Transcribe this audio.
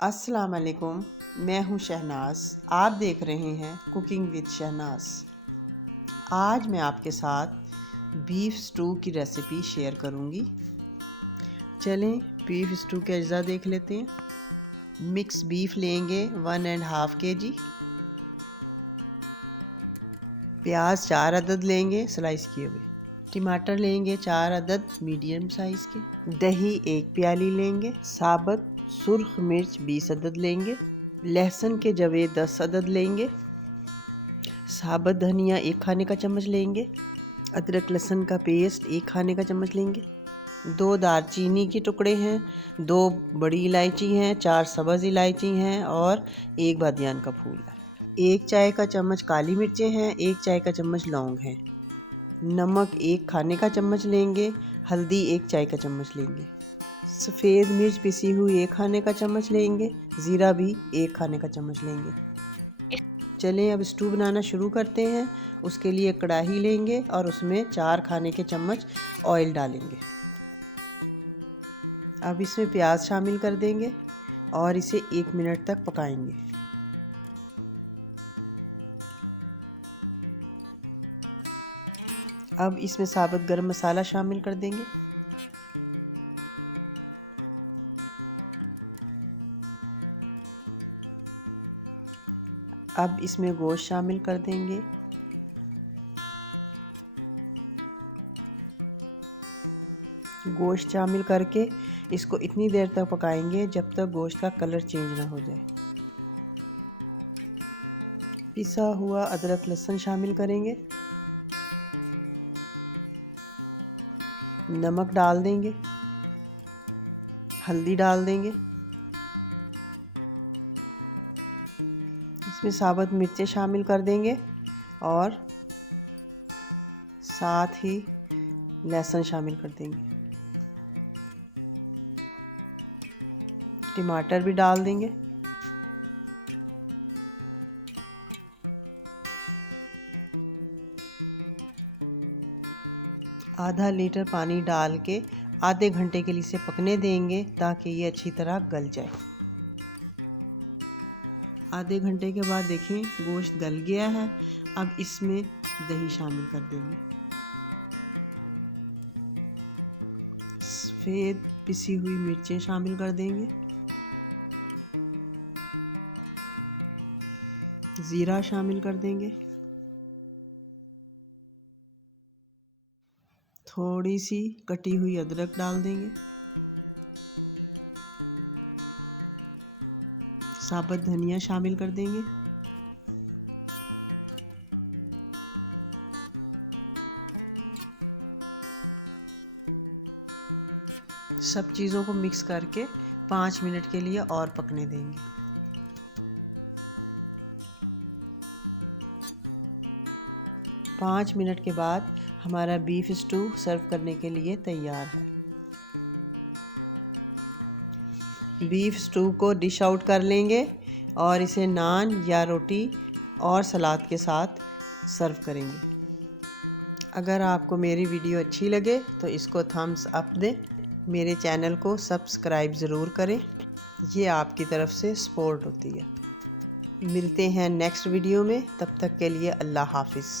अस्सलाम वालेकुम, मैं हूं शहनाज। आप देख रहे हैं कुकिंग विद शहनाज। आज मैं आपके साथ बीफ स्टू की रेसिपी शेयर करूंगी। चलें बीफ स्टू के अज्जा देख लेते हैं। मिक्स बीफ लेंगे 1.5 kg। प्याज 4 अदद लेंगे स्लाइस किए हुए। टमाटर लेंगे 4 अदद मीडियम साइज़ के। दही 1 प्याली लेंगे। साबुत सुर्ख मिर्च 20 अदद लेंगे। लहसुन के जवे 10 अदद लेंगे। साबुत धनिया 1 खाने का चम्मच लेंगे। अदरक लहसुन का पेस्ट 1 खाने का चम्मच लेंगे। 2 दालचीनी के टुकड़े हैं, 2 बड़ी इलायची हैं, 4 सब्ज़ इलायची हैं और 1 बादियान का फूल है। 1 चाय का चम्मच काली मिर्चें हैं, 1 चाय का चम्मच लौंग है। नमक 1 खाने का चम्मच लेंगे। हल्दी 1 चाय का चम्मच लेंगे। सफ़ेद मिर्च पिसी हुई 1 खाने का चम्मच लेंगे। ज़ीरा भी 1 खाने का चम्मच लेंगे। चलें अब स्टू बनाना शुरू करते हैं। उसके लिए कढ़ाई लेंगे और उसमें 4 खाने के चम्मच ऑयल डालेंगे। अब इसमें प्याज शामिल कर देंगे और इसे 1 मिनट तक पकाएंगे। अब इसमें साबुत गरम मसाला शामिल कर देंगे। अब इसमें गोश्त शामिल कर देंगे। गोश्त शामिल करके इसको इतनी देर तक पकाएंगे जब तक गोश्त का कलर चेंज ना हो जाए। पिसा हुआ अदरक लहसुन शामिल करेंगे। नमक डाल देंगे। हल्दी डाल देंगे। इसमें साबुत मिर्चें शामिल कर देंगे और साथ ही लहसुन शामिल कर देंगे। टमाटर भी डाल देंगे। आधा लीटर पानी डाल के आधे घंटे के लिए इसे पकने देंगे ताकि ये अच्छी तरह गल जाए। आधे घंटे के बाद देखें गोश्त गल गया है। अब इसमें दही शामिल कर देंगे। सफ़ेद पिसी हुई मिर्चें शामिल कर देंगे। ज़ीरा शामिल कर देंगे। थोड़ी सी कटी हुई अदरक डाल देंगे। साबुत धनिया शामिल कर देंगे। सब चीज़ों को मिक्स करके 5 मिनट के लिए और पकने देंगे। पाँच मिनट के बाद हमारा बीफ स्टू सर्व करने के लिए तैयार है। बीफ स्टू को डिश आउट कर लेंगे और इसे नान या रोटी और सलाद के साथ सर्व करेंगे। अगर आपको मेरी वीडियो अच्छी लगे तो इसको थम्स अप दें। मेरे चैनल को सब्सक्राइब ज़रूर करें, ये आपकी तरफ से सपोर्ट होती है। मिलते हैं नेक्स्ट वीडियो में, तब तक के लिए अल्लाह हाफिज़।